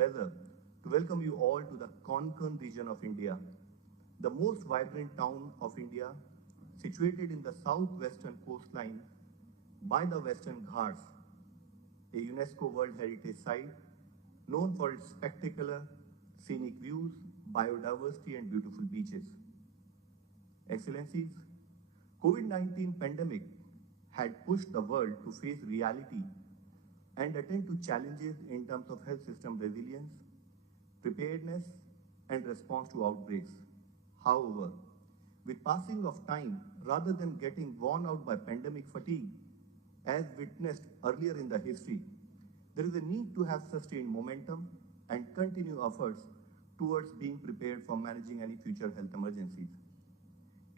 pleasure to welcome you all to the Konkan region of India, the most vibrant town of India, situated in the southwestern coastline by the Western Ghats, a UNESCO World Heritage Site known for its spectacular scenic views, biodiversity and beautiful beaches. Excellencies, COVID-19 pandemic had pushed the world to face reality and attend to challenges in terms of health system resilience, preparedness, and response to outbreaks. However, with passing of time, rather than getting worn out by pandemic fatigue, as witnessed earlier in the history, there is a need to have sustained momentum and continue efforts towards being prepared for managing any future health emergencies.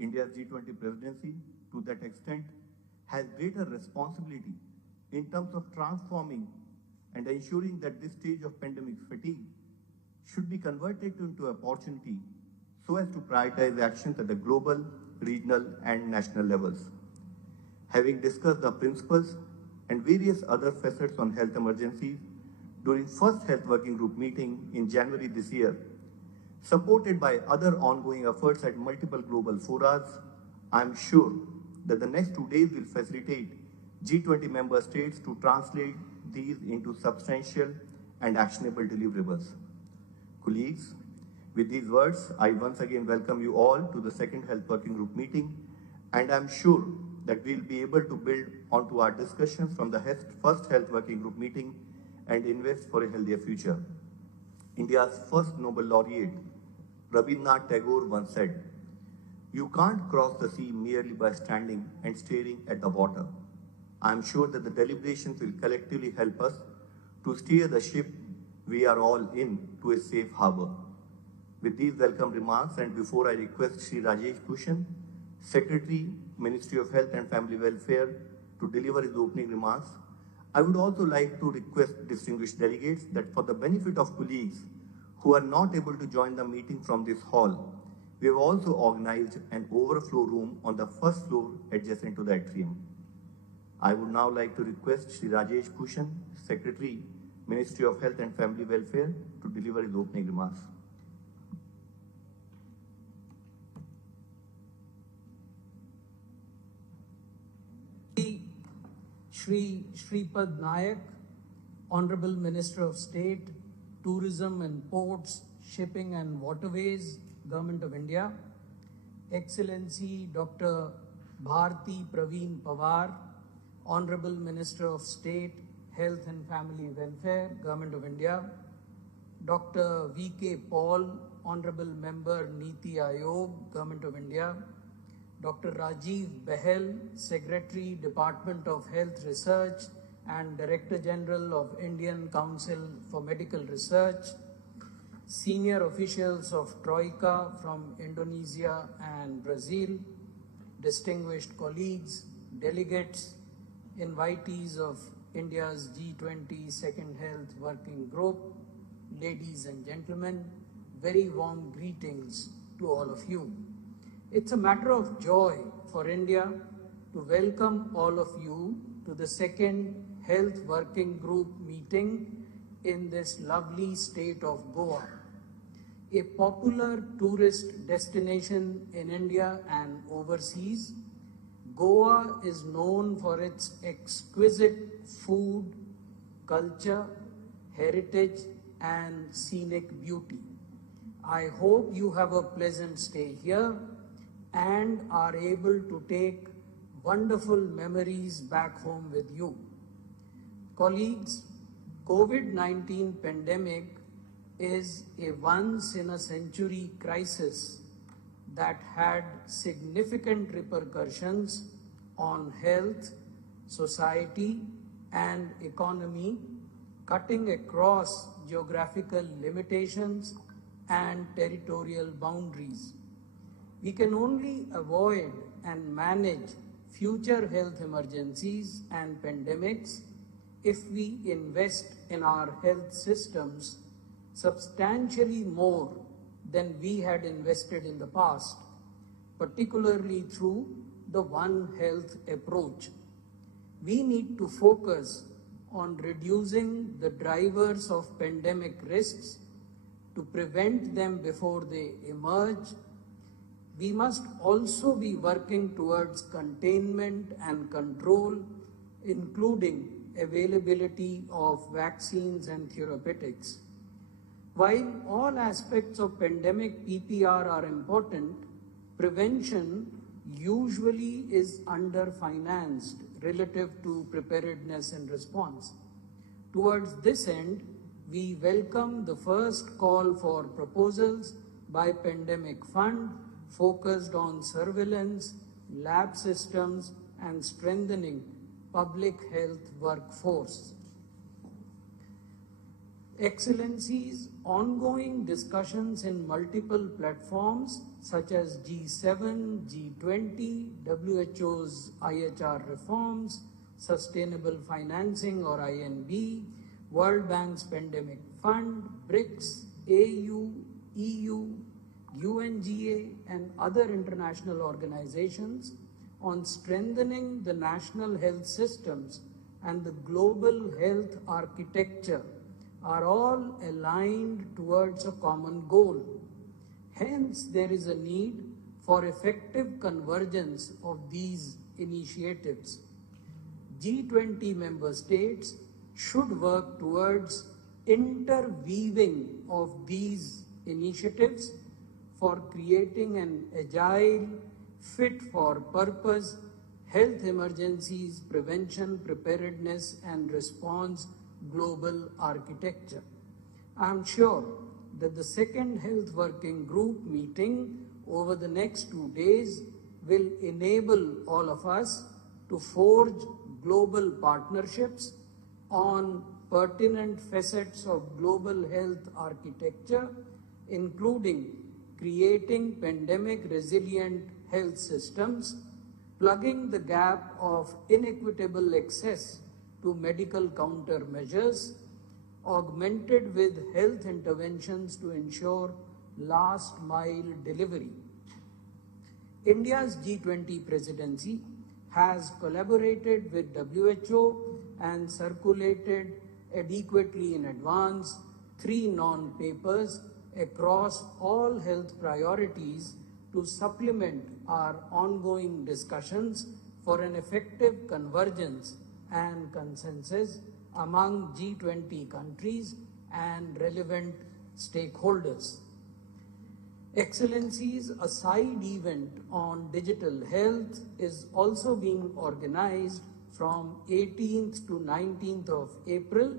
India's G20 presidency, to that extent, has greater responsibility in terms of transforming and ensuring that this stage of pandemic fatigue should be converted into opportunity so as to prioritize actions at the global, regional, and national levels. Having discussed the principles and various other facets on health emergencies during first Health Working Group meeting in January this year, supported by other ongoing efforts at multiple global forums, I am sure that the next 2 days will facilitate G20 member states to translate these into substantial and actionable deliverables. Colleagues, with these words, I once again welcome you all to the second Health Working Group meeting, and I am sure that we will be able to build onto our discussions from the first Health Working Group meeting and invest for a healthier future. India's first Nobel laureate, Rabindranath Tagore, once said, "You can't cross the sea merely by standing and staring at the water." I am sure that the deliberations will collectively help us to steer the ship we are all in to a safe harbor. With these welcome remarks, and before I request Shri Rajesh Bhushan, Secretary, Ministry of Health and Family Welfare, to deliver his opening remarks, I would also like to request distinguished delegates that for the benefit of colleagues who are not able to join the meeting from this hall, we have also organized an overflow room on the first floor adjacent to the atrium. I would now like to request Shri Rajesh Bhushan, Secretary, Ministry of Health and Family Welfare, to deliver his opening remarks. Shri Shripad Nayak, Honorable Minister of State, Tourism and Ports, Shipping and Waterways, Government of India, Excellency Dr. Bharti Praveen Pawar, Honorable Minister of State, Health and Family Welfare, Government of India, Dr. V.K. Paul, Honorable Member Niti Aayog, Government of India, Dr. Rajiv Behel, Secretary, Department of Health Research and Director General of Indian Council for Medical Research, senior officials of Troika from Indonesia and Brazil, distinguished colleagues, delegates, invitees of India's G20 Second Health Working Group, ladies and gentlemen, very warm greetings to all of you. It's a matter of joy for India to welcome all of you to the second Health Working Group meeting in this lovely state of Goa. A popular tourist destination in India and overseas, Goa is known for its exquisite food, culture, heritage, and scenic beauty. I hope you have a pleasant stay here and are able to take wonderful memories back home with you. Colleagues, COVID-19 pandemic is a once-in-a-century crisis that had significant repercussions on health, society, and economy, cutting across geographical limitations and territorial boundaries. We can only avoid and manage future health emergencies and pandemics if we invest in our health systems substantially more than we had invested in the past, particularly through the One Health approach. We need to focus on reducing the drivers of pandemic risks to prevent them before they emerge, we must also be working towards containment and control, including availability of vaccines and therapeutics. While all aspects of pandemic PPR are important, prevention usually is under-financed relative to preparedness and response. Towards this end, we welcome the first call for proposals by Pandemic Fund focused on surveillance, lab systems, and strengthening public health workforce. Excellencies, ongoing discussions in multiple platforms such as G7, G20, WHO's IHR reforms, Sustainable Financing or INB, World Bank's Pandemic Fund, BRICS, AU, EU, UNGA, and other international organizations on strengthening the national health systems and the global health architecture are all aligned towards a common goal. Hence, there is a need for effective convergence of these initiatives. G20 member states should work towards interweaving of these initiatives for creating an agile, fit for purpose, health emergencies, prevention, preparedness, and response global architecture. I am sure that the second health working group meeting over the next 2 days will enable all of us to forge global partnerships on pertinent facets of global health architecture, including creating pandemic resilient health systems, plugging the gap of inequitable access to medical countermeasures, augmented with health interventions to ensure last mile delivery. India's G20 presidency has collaborated with WHO and circulated adequately in advance 3 non-papers across all health priorities to supplement our ongoing discussions for an effective convergence and consensus among G20 countries and relevant stakeholders. Excellencies, a side event on digital health is also being organized from 18th to 19th of April,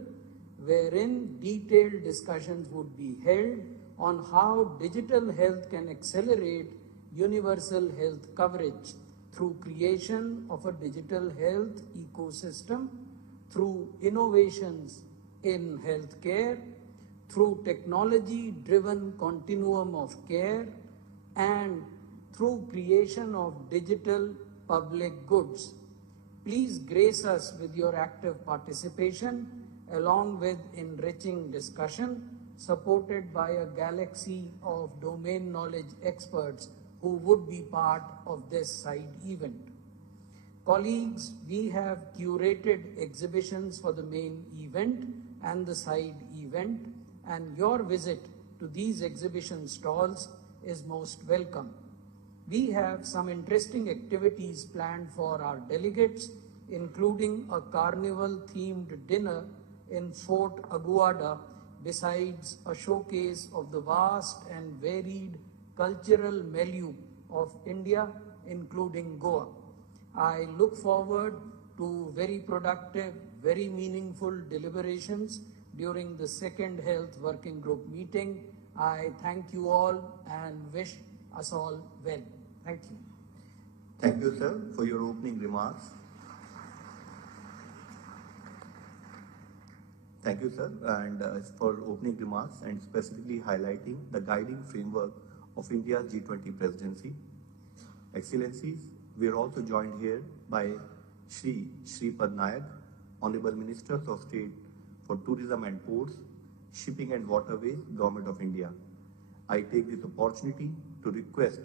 wherein detailed discussions would be held on how digital health can accelerate universal health coverage through creation of a digital health ecosystem, through innovations in healthcare, through technology-driven continuum of care, and through creation of digital public goods. Please grace us with your active participation along with enriching discussion supported by a galaxy of domain knowledge experts who would be part of this side event. Colleagues, we have curated exhibitions for the main event and the side event, and your visit to these exhibition stalls is most welcome. We have some interesting activities planned for our delegates, including a carnival-themed dinner in Fort Aguada, besides a showcase of the vast and varied cultural milieu of India, including Goa. I look forward to very productive, very meaningful deliberations during the second health working group meeting. I thank you all and wish us all well. Thank you. Thank you, sir, for your opening remarks. Thank you, sir, and for opening remarks and specifically highlighting the guiding framework of India's G20 presidency. Excellencies, we are also joined here by Shri Shripad Nayak, Honorable Minister of State for Tourism and Ports, Shipping and Waterways, Government of India. I take this opportunity to request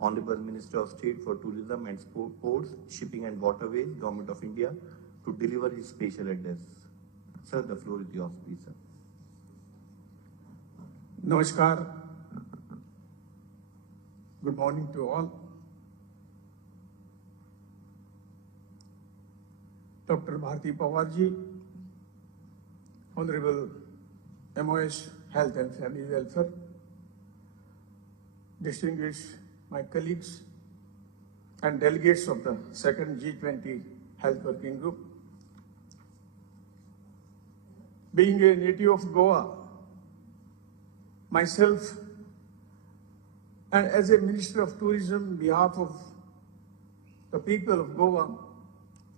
Honorable Minister of State for Tourism and Ports, Shipping and Waterways, Government of India, to deliver his special address. Sir, the floor is yours, please, sir. Namaskar. Good morning to all. Dr. Bharti Pawarji, Honorable MOS Health and Family Welfare, distinguished my colleagues and delegates of the second G20 Health Working Group. Being a native of Goa, myself, and as a Minister of Tourism on behalf of the people of Goa,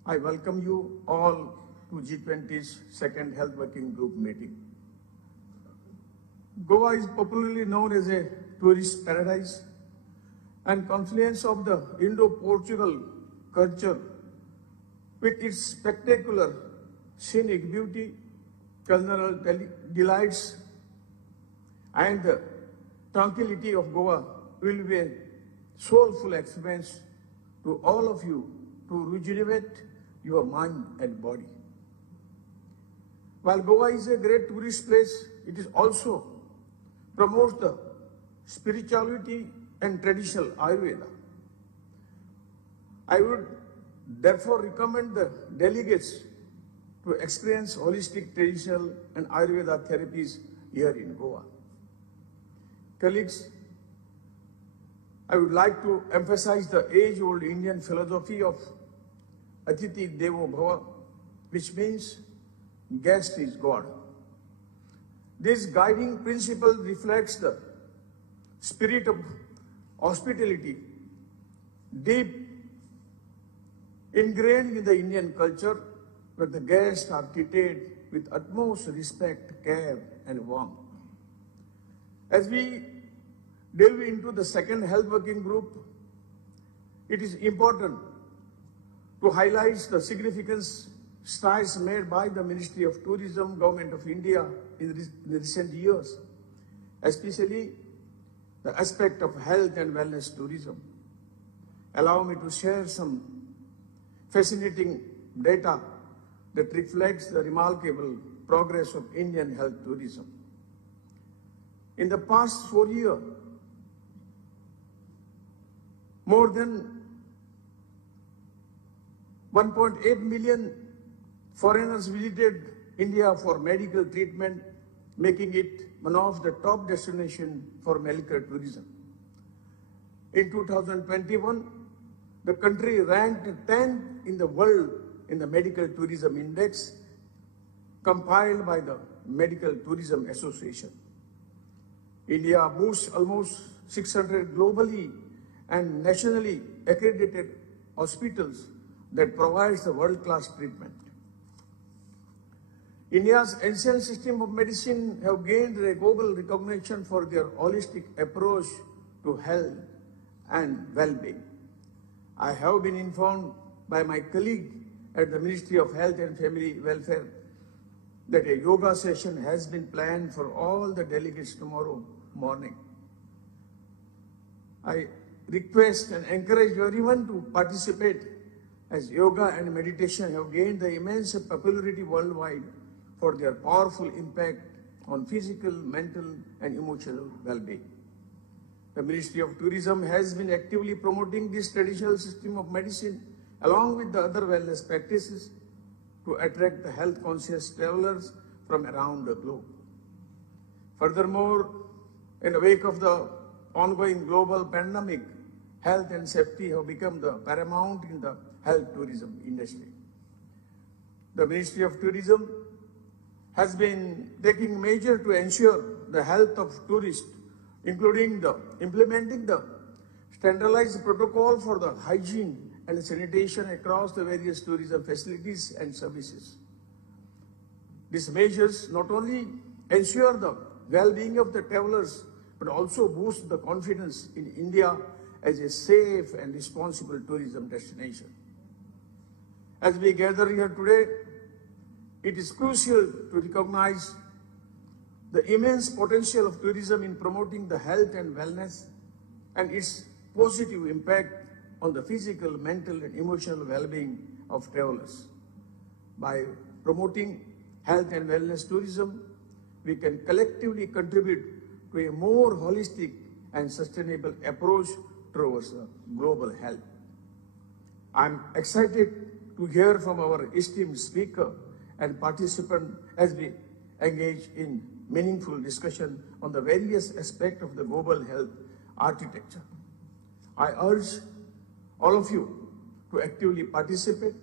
I welcome you all to G20's second Health Working Group meeting. Goa is popularly known as a tourist paradise and confluence of the Indo-Portugal culture with its spectacular scenic beauty, culinary delights, and the tranquility of Goa will be a soulful experience to all of you to rejuvenate your mind and body. While Goa is a great tourist place, it is also promotes the spirituality and traditional Ayurveda. I would therefore recommend the delegates to experience holistic traditional and Ayurveda therapies here in Goa. Colleagues, I would like to emphasize the age-old Indian philosophy of Atithi Devo Bhava, which means guest is God. This guiding principle reflects the spirit of hospitality, deep ingrained in the Indian culture, where the guests are treated with utmost respect, care, and warmth. As we delve into the second health working group, it is important to highlight the significant strides made by the Ministry of Tourism, Government of India in recent years, especially the aspect of health and wellness tourism. Allow me to share some fascinating data that reflects the remarkable progress of Indian health tourism. In the past 4 years, more than 1.8 million foreigners visited India for medical treatment, making it one of the top destinations for medical tourism. In 2021, the country ranked 10th in the world in the Medical Tourism Index, compiled by the Medical Tourism Association. India boasts almost 600 globally and nationally accredited hospitals that provides the world-class treatment. India's ancient system of medicine have gained a global recognition for their holistic approach to health and well-being. I have been informed by my colleague at the Ministry of Health and Family Welfare that a yoga session has been planned for all the delegates tomorrow morning. I request and encourage everyone to participate, as yoga and meditation have gained the immense popularity worldwide for their powerful impact on physical, mental, and emotional well-being. The Ministry of Tourism has been actively promoting this traditional system of medicine along with the other wellness practices to attract the health-conscious travelers from around the globe. Furthermore, in the wake of the ongoing global pandemic, health and safety have become the paramount in the health tourism industry. The Ministry of Tourism has been taking measures to ensure the health of tourists, including implementing the standardized protocol for the hygiene and sanitation across the various tourism facilities and services. These measures not only ensure the well-being of the travelers, but also boost the confidence in India as a safe and responsible tourism destination. As we gather here today, it is crucial to recognize the immense potential of tourism in promoting the health and wellness and its positive impact on the physical, mental, and emotional well-being of travelers. By promoting health and wellness tourism, we can collectively contribute to a more holistic and sustainable approach towards global health. I'm excited to hear from our esteemed speaker and participant as we engage in meaningful discussion on the various aspects of the global health architecture. I urge all of you to actively participate,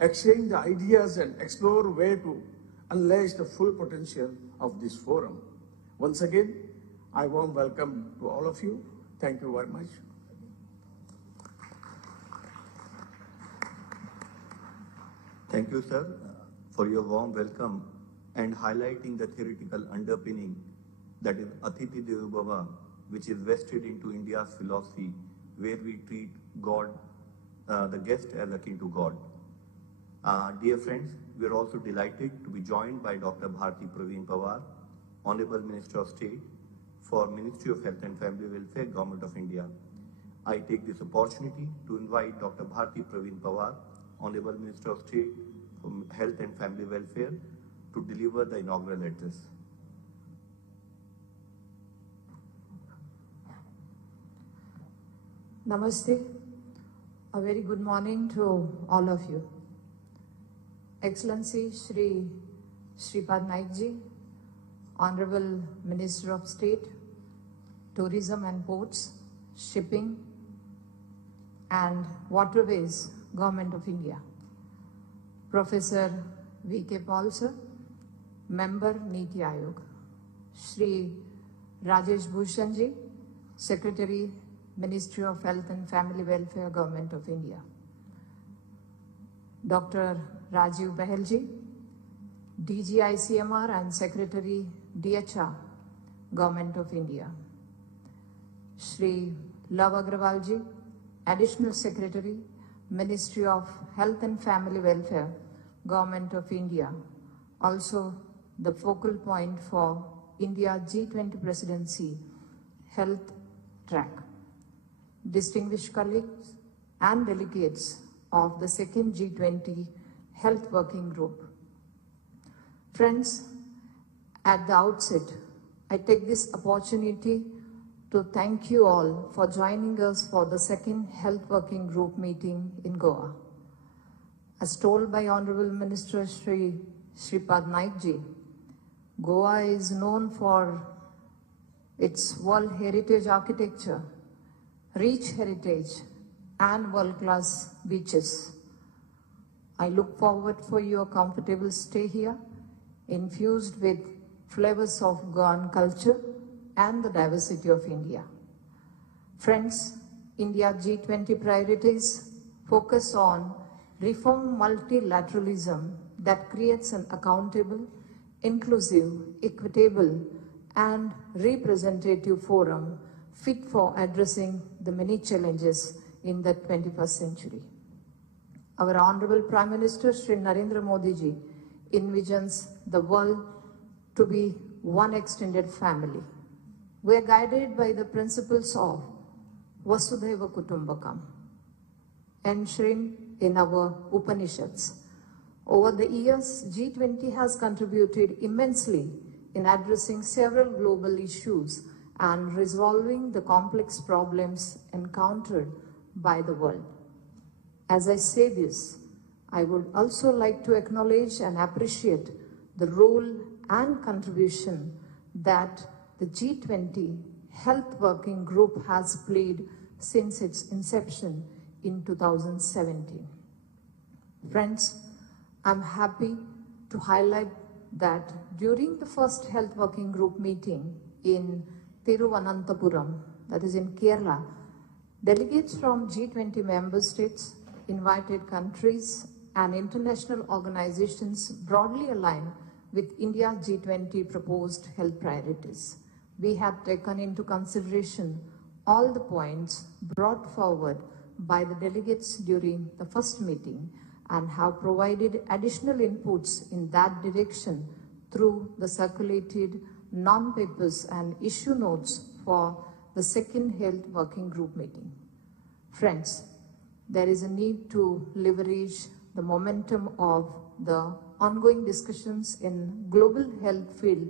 exchange the ideas and explore where to unleash the full potential of this forum. Once again, I warm welcome to all of you. Thank you very much. Thank you, sir, for your warm welcome and highlighting the theoretical underpinning that is Atithi Devo Bhava, which is vested into India's philosophy, where we treat God, the guest, as akin to God. Dear friends, we are also delighted to be joined by Dr. Bharti Praveen Pawar, Honorable Minister of State for Ministry of Health and Family Welfare, Government of India. I take this opportunity to invite Dr. Bharti Praveen Pawar, Honorable Minister of State for Health and Family Welfare, to deliver the inaugural address. Namaste. A very good morning to all of you. Excellency Shri Shripad Naik Ji, Honorable Minister of State, Tourism and Ports, Shipping and Waterways, Government of India. Professor V.K. Paul sir, Member Niti Aayog. Shri Rajesh Bhushan Ji, Secretary, Ministry of Health and Family Welfare, Government of India. Dr. Rajiv Bahal Ji, DG ICMR and Secretary, DHR, Government of India. Shri Love Agrawal Ji, Additional Secretary, Ministry of Health and Family Welfare, Government of India, also the focal point for India G20 Presidency Health Track. Distinguished colleagues and delegates of the second G20 Health Working Group. Friends, at the outset, I take this opportunity to thank you all for joining us for the second Health Working Group meeting in Goa. As told by Honorable Minister Shri Shripad Naik Ji, Goa is known for its World Heritage architecture, rich heritage and world-class beaches. I look forward for your comfortable stay here, infused with flavors of Goan culture and the diversity of India. Friends, India G20 priorities focus on reform multilateralism that creates an accountable, inclusive, equitable, and representative forum fit for addressing the many challenges in the 21st century. Our Honorable Prime Minister Shri Narendra Modi Ji envisions the world to be one extended family. We are guided by the principles of Vasudhaiva Kutumbakam, enshrined in our Upanishads. Over the years, G20 has contributed immensely in addressing several global issues and resolving the complex problems encountered by the world. As I say this, I would also like to acknowledge and appreciate the role and contribution that the G20 Health Working Group has played since its inception in 2017. Friends, I'm happy to highlight that during the first Health Working Group meeting in Thiruvananthapuram, that is in Kerala, delegates from G20 member states, invited countries, and international organizations broadly align with India G20 proposed health priorities. We have taken into consideration all the points brought forward by the delegates during the first meeting and have provided additional inputs in that direction through the circulated non-papers and issue notes for the second Health Working Group meeting. Friends, there is a need to leverage the momentum of the ongoing discussions in global health field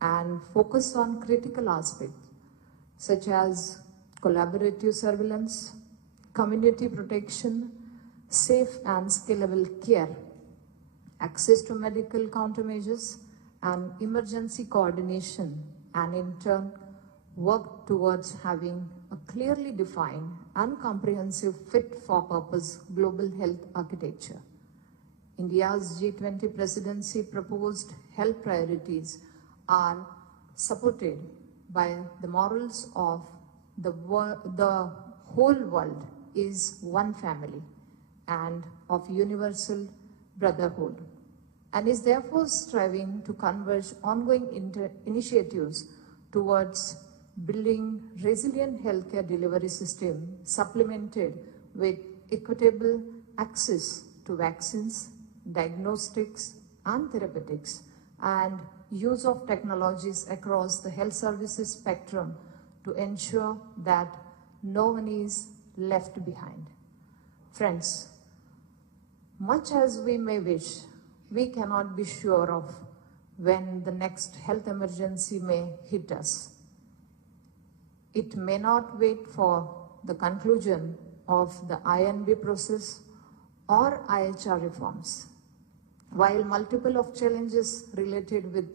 and focus on critical aspects such as collaborative surveillance, community protection, safe and scalable care, access to medical countermeasures, and emergency coordination, and in turn work towards having a clearly defined and comprehensive fit-for-purpose global health architecture. India's G20 presidency proposed health priorities are supported by the morals of the whole world is one family and of universal brotherhood, and is therefore striving to converge ongoing initiatives towards building resilient healthcare delivery system supplemented with equitable access to vaccines, diagnostics and therapeutics, and use of technologies across the health services spectrum to ensure that no one is left behind. Friends, much as we may wish, we cannot be sure of when the next health emergency may hit us. It may not wait for the conclusion of the INB process or IHR reforms. While multiple of challenges related with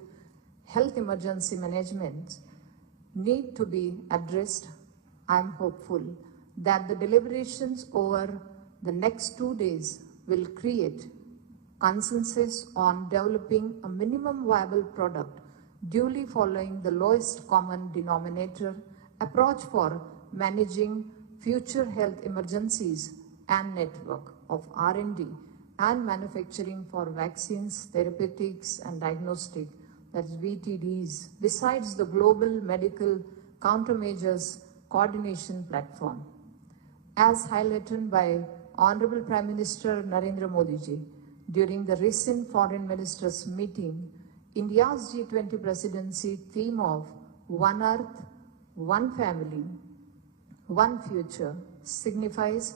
health emergency management need to be addressed, I am hopeful that the deliberations over the next 2 days will create consensus on developing a minimum viable product duly following the lowest common denominator approach for managing future health emergencies and network of R&D and manufacturing for vaccines, therapeutics and diagnostic, that's VTDs, besides the global medical countermeasures coordination platform. As highlighted by Honorable Prime Minister Narendra Modi ji during the recent Foreign Ministers meeting, India's G20 presidency theme of One Earth, One Family, One Future signifies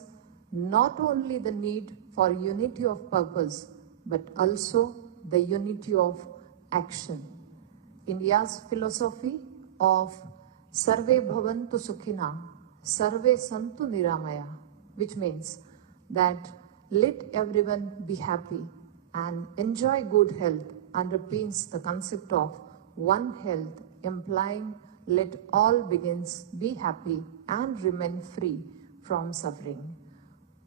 not only the need for unity of purpose, but also the unity of action. India's philosophy of Sarve Bhavantu Sukhina, Sarve Santu Niramaya, which means that let everyone be happy and enjoy good health, underpins the concept of One Health, implying let all beings be happy and remain free from suffering.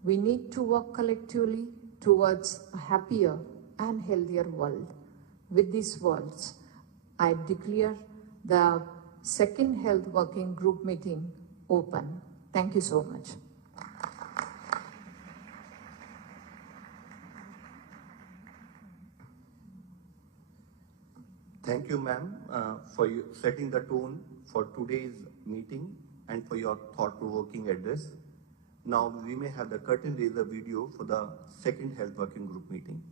We need to work collectively towards a happier and healthier world. With these words, I declare the second Health Working Group meeting open. Thank you so much. Thank you, ma'am, for setting the tone for today's meeting and for your thought-provoking address. Now we may have the curtain raiser video for the second Health Working Group meeting.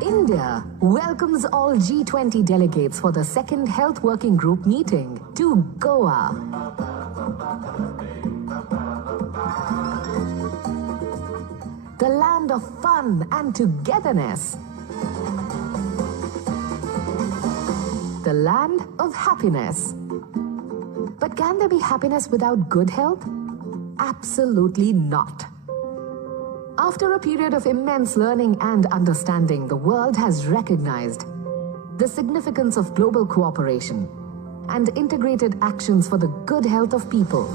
India welcomes all G20 delegates for the second Health Working Group meeting to Goa. The land of fun and togetherness. The land of happiness. But can there be happiness without good health? Absolutely not. After a period of immense learning and understanding, the world has recognized the significance of global cooperation and integrated actions for the good health of people.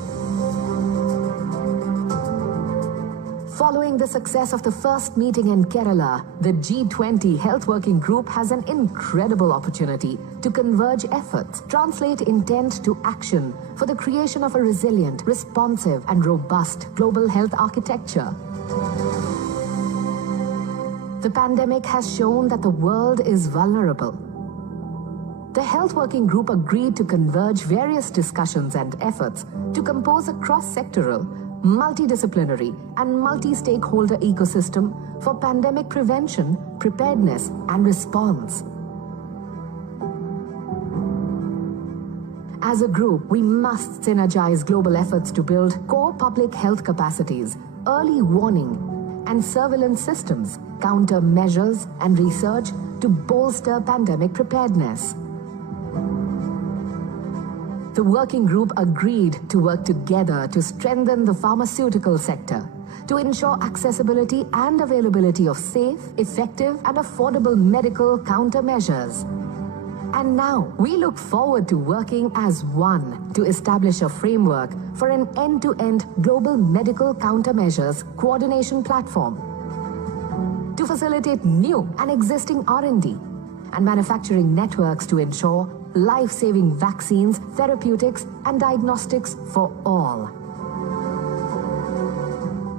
Following the success of the first meeting in Kerala, the G20 Health Working Group has an incredible opportunity to converge efforts, translate intent to action for the creation of a resilient, responsive, and robust global health architecture. The pandemic has shown that the world is vulnerable. The Health Working Group agreed to converge various discussions and efforts to compose a cross-sectoral, multidisciplinary, and multi-stakeholder ecosystem for pandemic prevention, preparedness, and response. As a group, we must synergize global efforts to build core public health capacities, early warning and surveillance systems, countermeasures, and research to bolster pandemic preparedness. The working group agreed to work together to strengthen the pharmaceutical sector, to ensure accessibility and availability of safe, effective, and affordable medical countermeasures. And now, we look forward to working as one to establish a framework for an end-to-end global medical countermeasures coordination platform to facilitate new and existing R&D and manufacturing networks to ensure life-saving vaccines, therapeutics, and diagnostics for all.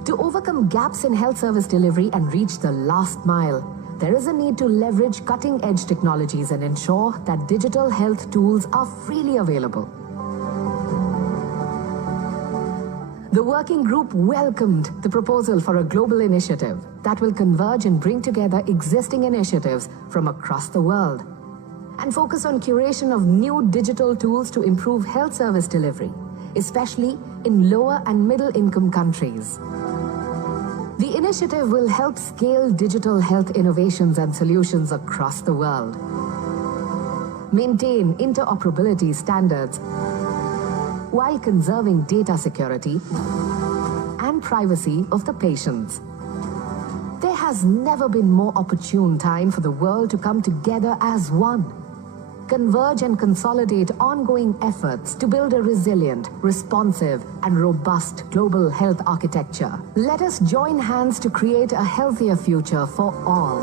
To overcome gaps in health service delivery and reach the last mile, there is a need to leverage cutting-edge technologies and ensure that digital health tools are freely available. The working group welcomed the proposal for a global initiative that will converge and bring together existing initiatives from across the world and focus on curation of new digital tools to improve health service delivery, especially in lower and middle-income countries. The initiative will help scale digital health innovations and solutions across the world, maintain interoperability standards while conserving data security and privacy of the patients. There has never been more opportune time for the world to come together as one, converge and consolidate ongoing efforts to build a resilient, responsive, and robust global health architecture. Let us join hands to create a healthier future for all.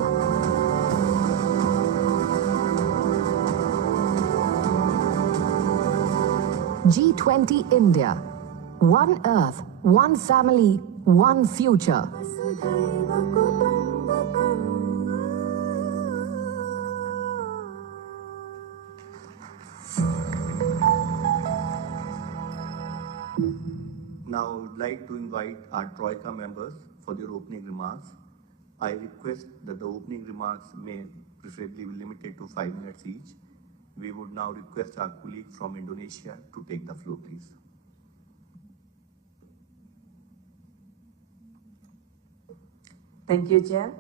G20 India. One Earth, one family, one future. Now, I would like to invite our Troika members for their opening remarks. I request that the opening remarks may preferably be limited to 5 minutes each. We would now request our colleague from Indonesia to take the floor, please. Thank you, Chair.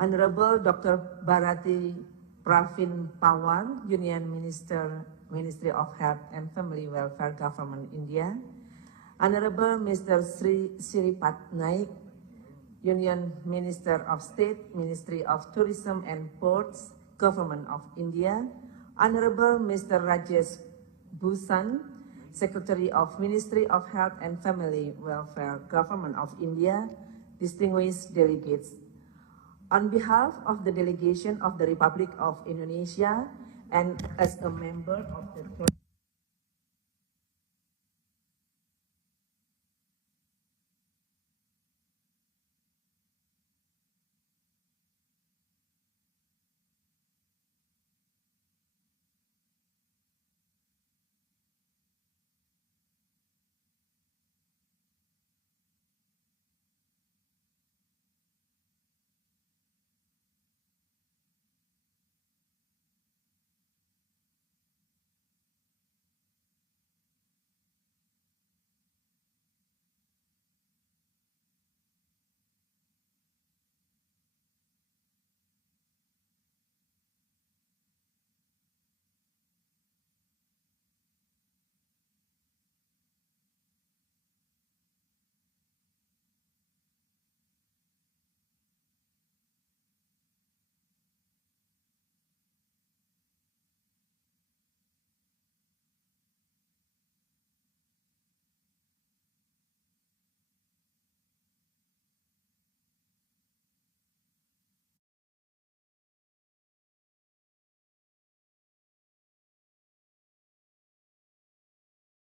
Honorable Dr. Bharati Pravin Pawan, Union Minister, Ministry of Health and Family Welfare, Government India. Honorable Mr. Sripat Naik, Union Minister of State, Ministry of Tourism and Ports, Government of India. Honorable Mr. Rajesh Bhushan, Secretary of Ministry of Health and Family Welfare, Government of India. Distinguished delegates. On behalf of the delegation of the Republic of Indonesia and as a member of the